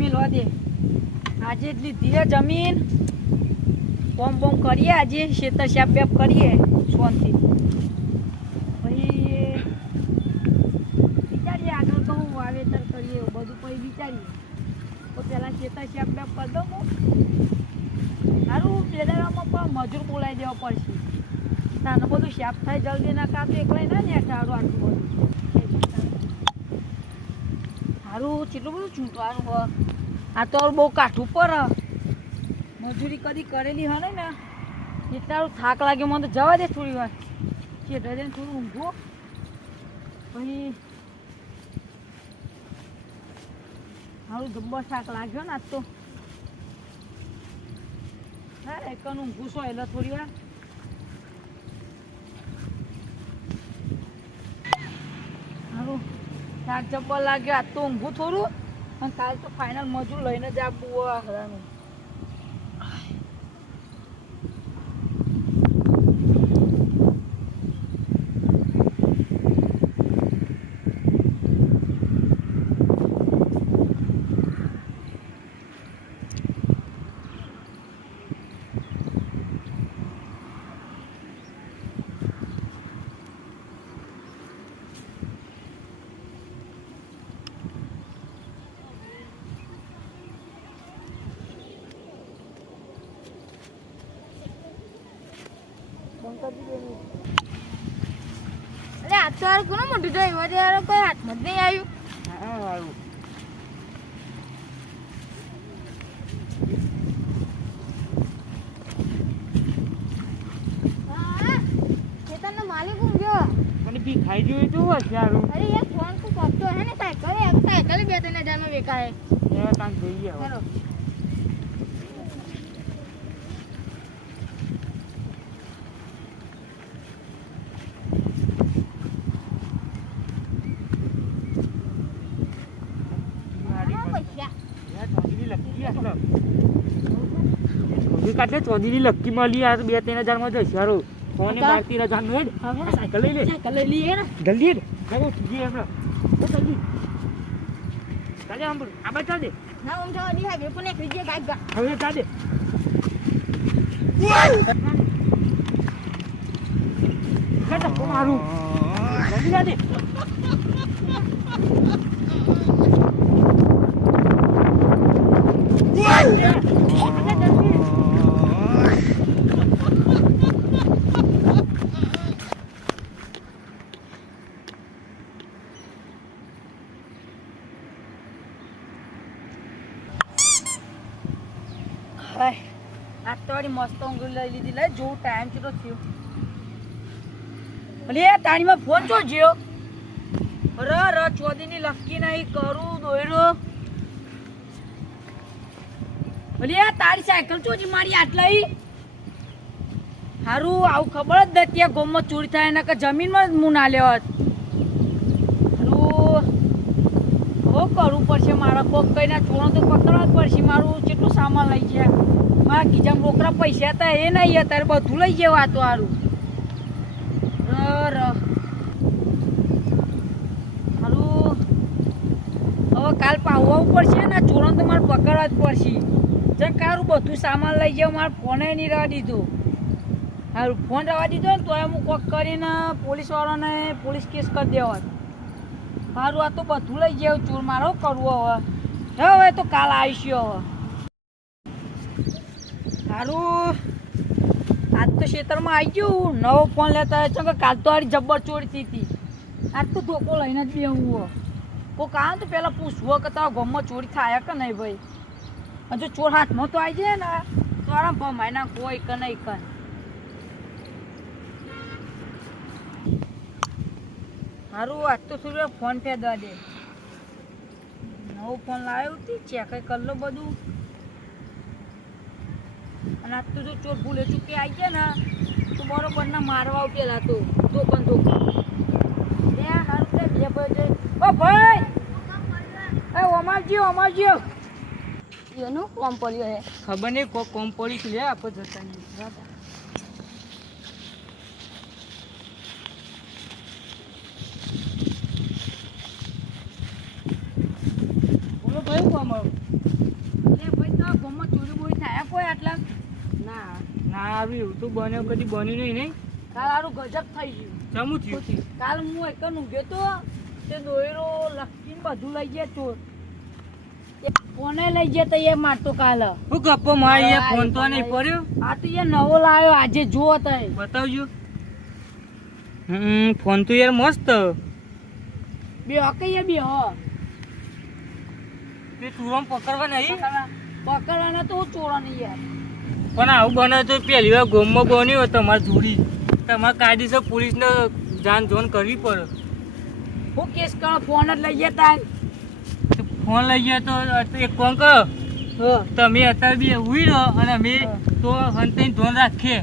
મેળવા દે. આજે જ લીધી છે જમીન. બોમ બોમ કરીએ આજે, ખેતર શાપ બેપ કરીએ શાંતિ. પછી વિચારીએ આગળ કહું વાવેતર કરીએ એવું બધું પછી વિચારીએ. તો પહેલાં ખેતર શાપ બેપ કરી દઉં હું. સારું પેલામાં પણ મજૂર બોલાવી દેવા પડશે. નાનું બધું શાપ થાય જલ્દી ના કામ તો એકલાય ના ને સારું આટલું બધું. સારું કેટલું બધું ચૂંટવાનું હોય. આ તો બહુ કાઠું પર મજૂરી કદી કરેલી હોય ને એટલા થાક લાગ્યો મને તો જવા દે થોડી વાર. ખેતર જઈને થોડું ઊંઘું પછી સારું જબ્બર થાક લાગ્યો ને આજ તો. હા એકનું ઊંઘું છો એટલે થોડી વાર. સારું થાક જબ્બર લાગ્યો આજ તો ઊંઘું થોડું. અને કાલ તો ફાઇનલ મજૂર લઈને જ આપવું હોય હરાનું. અરે આ તો ઘણું મોટું થયું અત્યારે કોઈ હાથમાં જ નહીં આવ્યું. હા સારું ખેતરનો માલિક ઊંઘ્યો મને બી ખાઈ જોયું તું સારું. અરે યાર ફોન તો પકતો હે ને સાયકલ 2-3 હજારમાં વેચાય. એ કાંક જોઈએ ચલો. કાટલે ચોદીની લક્કી મળી આ 2-3 હજારમાં જશે સારું. ફોન 12-13 હજારનો હેડ. સાયકલ લઈ લે. સાયકલ લઈ લઈએ ને જલ્દી હેડ. ચાલો જઈએ આપણે. જલ્દી ચાલે આમ આ બાજુ ચાલ દે. ના ઓમ જવા દી હાઈવે પર નીકળી જઈએ ગાય ગા. હવે ચાલ દે. કાટા કો મારું. જલ્દી જા દે. આજ તો વાળી મસ્ત ઊંઘ લઈ લીધી. લે જો ટાઈમ કેટલો થયો. અરે તાણીમાં ફોન ચો જ્યો. અરે ચોદીની લક્કી નહીં કરું દોયરો. અરે તારી સાયકલ ચોજી મારી આટલાઈ. સારું આવું ખબર જ નથી ત્યાં ગોમમાં ચોરી થાય એના કે જમીનમાં જ હું ના લેવત. સારું બહુ કરવું પડશે મારા કોક કઈના ચોરો તો પકડવા જ પડશે. મારું કેટલું સામાન લઈ જાય. મારા ગીજામાં રોકડા પૈસા હતા એ નહીં અત્યારે બધું લઈ જવા તો સારું. સારું હવે કાલ પાવવું પડશે ને ચોરો તો મારે પકડવા જ પડશે. કારું બધું સામાન લઈ જાવ. મારે ફોને નહીં રહેવા દીધું. સારું ફોન રહેવા દીધો ને તો હું કોક કરીને પોલીસવાળાને પોલીસ કેસ કરી દેવા. સારું આ તો બધું લઈ જાવ ચોર. મારો કરવું હવે હવે તો કાલ આવીશું. હવે સારું આજ તો ખેતરમાં આવી ગયું. નવો ફોન લેતા હોય કે કાલ તો આરી જબ્બર ચોરી હતી. આજ તો ધોકો લઈને જ બેહવું. કોક આવે તો પહેલાં પૂછવું કે તારા ગામમાં ચોરી થાય કે નહીં ભાઈ. જો ચોર હાથમાં તો આવી જાય ને તો આરામ ભમાય ના કોઈ કે નહીં કન. સારું આજ તો થોડું ફોન પે દવા દે. નવો ફોન લાવ્યો હતી ચેક કરી લો બધું. અને આજ તો જો ચોર ભૂલે ચૂકી આવી ગયા ને તો બરોબર ના મારવા પેલા તો ધોકન સારું બે ભાઈ. ઓ ભાઈ અમારજી એનું કોમ પડ્યો હે ખબર નહીં કોમ પડી લે આપણે જતા નહીં. બોલો ભાઈ કોમ હારું એવું તો બન્યો કદી બન્યું નહીં. કાલ હારું ગજબ થઈ ગયું. જમું થયું. કાલ હું એક ઊંઘ્યો તો તે દોયરો લખીને બધું લઈ ગયા ચોર. ફોને લઈ ગયા તો એ મારતો કાલ. હું ગપ્પો મારી ફોન તો નહીં પડ્યો. આ તો એ નવો લાવ્યો આજે જો તય બતાવજો. ફોન તો યાર મસ્ત. બે કઈ બે હો તે તુરમ પકડવા નહીં. પકડવાના તો ચોરો નહીં યાર. પણ આવું બને તો પહેલી વાર ગોમમાં બન્યું હોય તમારે જોડી. તમારે કાયદેસર પોલીસને જાણ જોન કરવી પડે. હું કેસ કરો ફોન જ લઈ ગયા તા. ફોન લઈ ગયા તો એક કોણ કરો તમે અત્યારે બી ઉઈ રહો અને અમે તો હંતાઈ ધોન રાખીએ.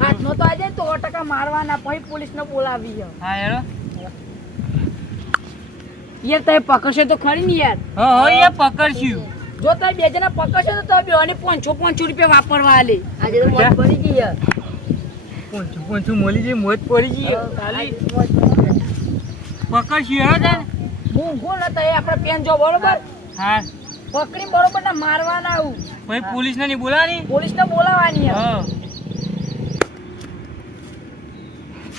હાથનો તો આજે 100% મારવાના પછી પોલીસને બોલાવી. હા યાર યાર તમે પકડશે તો ખરી ને યાર. હા યાર પકડશું. જો તમે બે જણા પકડશે તો તમે બેને 500 રૂપિયા વાપરવા આલે. આજે તો મોજ પડી ગઈ યાર. 500 મળી ગઈ મોજ પડી ગઈ ખાલી પકડશું. હેડો હું ઊંઘો ને તો આપણે પેન જો બરોબર. હા પકડી બરોબર ને મારવાના આવું પછી પોલીસને નહીં બોલાવાની. પોલીસને બોલાવવાની. હા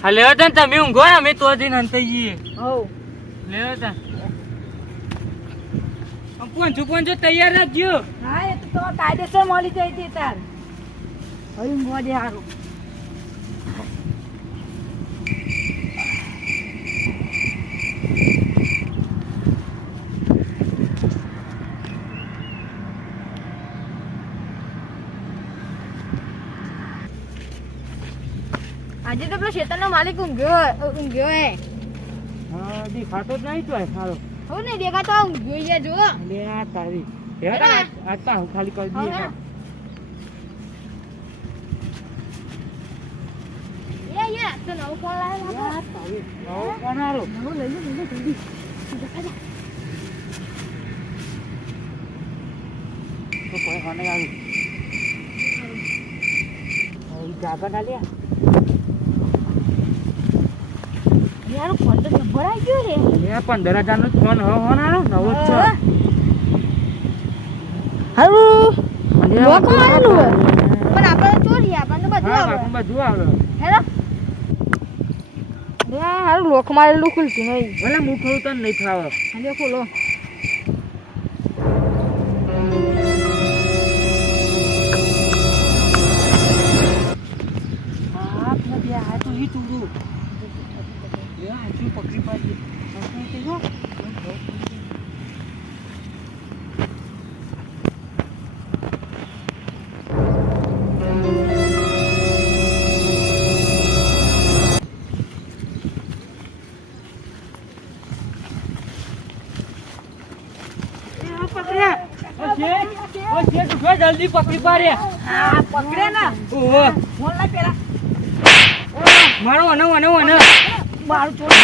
હા લેવો તને તમે ઊંઘો ને અમે તો જઈને અંતાઈ જઈએ. હવ લેવો તને 500 તૈયાર રાખજો. હા એ તો કાયદેસર મળી જાય છે તાર. હવે મોજે હારું. આજે તો પેલો શેતાનનો માલિક ઊંઘ્યો હે. હા દેખાતો જ નહીં તો સારો. હવે નહીં દેખાતો ઊંઘ્યો છે જો. લે આ તારી હેડો આ તા હું ખાલી કરી દઈએ. તો નવો ફોન લાવ્યો તારી નવો ફોન આલો. નવો લઈ લે જલ્દી. તો કોઈ ફોન નહીં આવ્યું. જાગા ના લે. યાર ફોન તો જબર આવી ગયો રે. 15,000 નો ફોન ફોન આલો નવો જ છે. હારું લોકો આલું પણ આપણે ચોરી આપણને બધું આવડે. બધું આવડે. હેલો યા હારું લોક મારેલું ખુલતું નહીં. ભલે હું ખોલું તને નહીં ફાવે. હાલે ખોલો. આ તો ઈ તુરું પકડી પાડી. જલ્દી પકડી પાડે. હા પકડે ને. ઓહો ફોન લાય પેલા. મારો અને મારું ચોરી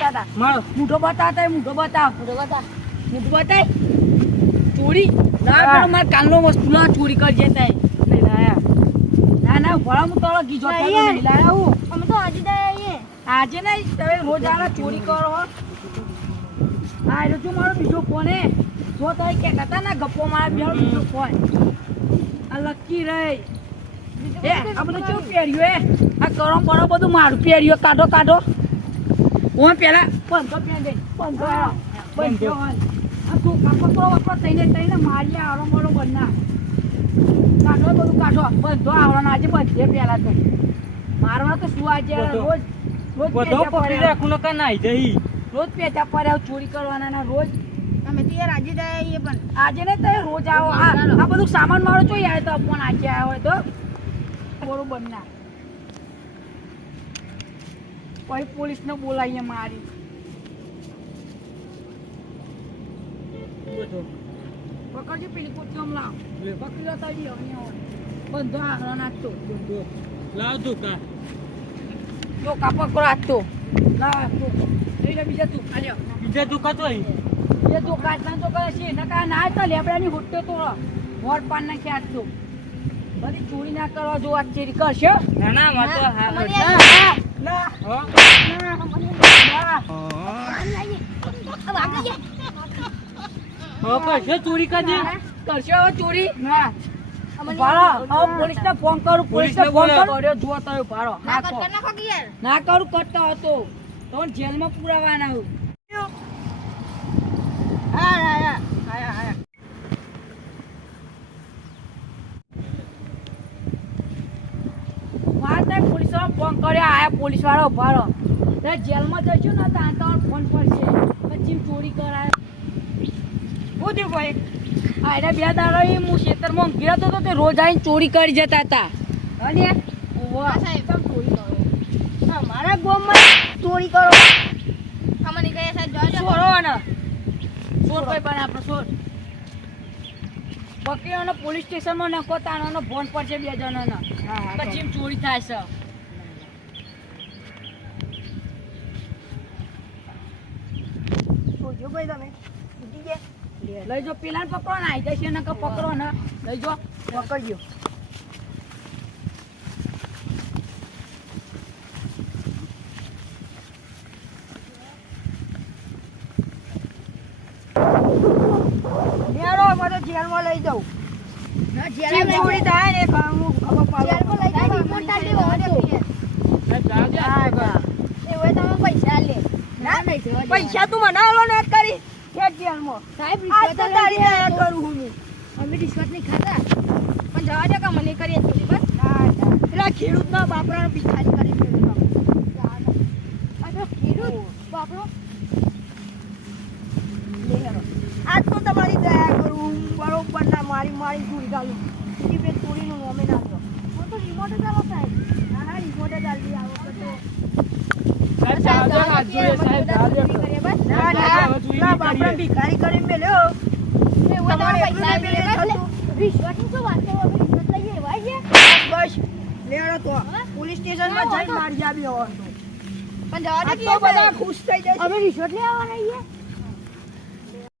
દાદા મારો મૂઠો બતાવ. મૂઠો બતાવ. ચોરી ના પેલો મારે કાલનો વસ્તુ ના ચોરી કરજે તાય. નહીં લાયા. ના ભલા હું તો ગીજો નહીં લાયા હું. અમે તો આજે દઈએ આજે નહીં તમે રોજ આલા ચોરી કરો. હા એટલે તું મારો બીજો ફોન હે. જો તમે કહેતા હતા ને ગપ્પો મારા બીજો ફોન આ લકી રહી. એ આ બધું કેવું પહેર્યું હે. આ કરો બરો બધું મારું પહેર્યું. કાઢો હું પેલા 500 પહેરી દઈ. 500 આ તું કાપડો વપરો થઈને મારી આવડો મોડો બના. કાઢો બધું કાઢો. 500 આવવાના આજે બધે પહેલા તો મારવા તો શું આજે રોજ બધો પકડી રાખું ને કાં નાઈ જઈ. રોજ પેટા પર ચોરી કરવાના ના રોજ. અમે તો યાર આજે દઈએ પણ આજે ને તમે રોજ આવો. આ બધું સામાન મારો જોઈ આવે તો ફોન આજે આવ્યો હોય તો બરોબર ના. પછી પોલીસને બોલાવીએ મારી. પકડજો પેલી કોચી આમ લાવ. પકડી લો તારી બંધો આગળ નાખતો. લાવ તું કા જો કાપડ કરો આજતો. લાવ લઈ લે બીજા તું આલ્યો. બીજા તું કાતો અહીં. એ તો કાચના તો કરે છે નકા ના તો લેબડાની હુટ્ટે તો વોટ પાન નાખી આજતો. બધી ચોરી ના કરવા જો આ ચેરી કરશે. ના ના માં તો હા ના હો વાગે કરશે ચોરી કાજે. કરશે હવે ચોરી ના. ભાડો હવે પોલીસને ફોન કરું પોલીસને ફોન બોલાવો. કર્યો જુઓ તમે ભાડો ના નાખો કટ નાખો કે યાર ના કરું કરતો હતો તો જેલમાં પુરાવાના હું મારે પોલીસ ફોન કર્યો આયા પોલીસ વાળો ભાડો જેલમાં જઈશું ને તો આ તમારો ફોન પડશે પછી ચોરી કરાય શું થયું ભાઈ હા એને 2 દાડા હું ખેતરમાં ઊંઘી હતો તો તે રોજ આવીને ચોરી કરી જતા હતા અને આ સાહેબ કેમ ચોરી કરો મારા ગામમાં ચોરી કરો અમને કહે સાહેબ જોજો છોડો ને છોડ ભાઈ પણ આપણે છોડ પકડીને પોલીસ સ્ટેશનમાં નખો તાનો ફોન પડશે 2 જણાનો પછી એમ ચોરી થાય છે જોજો ભાઈ તમે ઉઠી ગયા લઈ જો પેલા પકડો ને આવી જશે ને પકડો ને લઈ જો પકડજો જેલમાં લઈ જાઉં ના ચીમ ચોરી થાય ને ખબર પાડો જેલમાં લઈ જાઓ રિમોટ આલી હોવા દે એ હોય તમે પૈસા લે ના નહીં જવા પૈસા તું મને આલો ને કરી જેલમાં સાહેબ આ તો તારી દયા રિશ્વત કરું હું અમે રિશ્વત નહીં ખાતા પણ જવા દે કે મને કરીએ ચોરી બસ પેલા ખેડૂતના બાપરાને ભિખારી કરી મેળવ્યું. આ તો ખેડૂત બાપરો આજ તો તમારી દયા કરું બરોબર ના મારી ચોરી ગાલું બીજી બે ચોરીનું નોમે નાખો હું તો રિમોટ જ આલો સાહેબ હા રિમોટ જ આલી આવો બધો સાહેબ જાઓ, હાથ જોઈએ, સાહેબ જાઓ. કરીએ બસ ના ના બાપરાને ભિખારી કરી મેલ્યો એ હોય તમારે તમે પૈસા એટલું લે નહીં બસ રિશ્વતની શું વાત કરો અમે રિશ્વત લઈએ એવા છે બસ લેડો તો પોલીસ સ્ટેશનમાં જઈને મારી આવી આવવાનું પણ જવા દે આ તો બધા ખુશ થઈ જશે અમે રિશ્વત લેવા આવીએ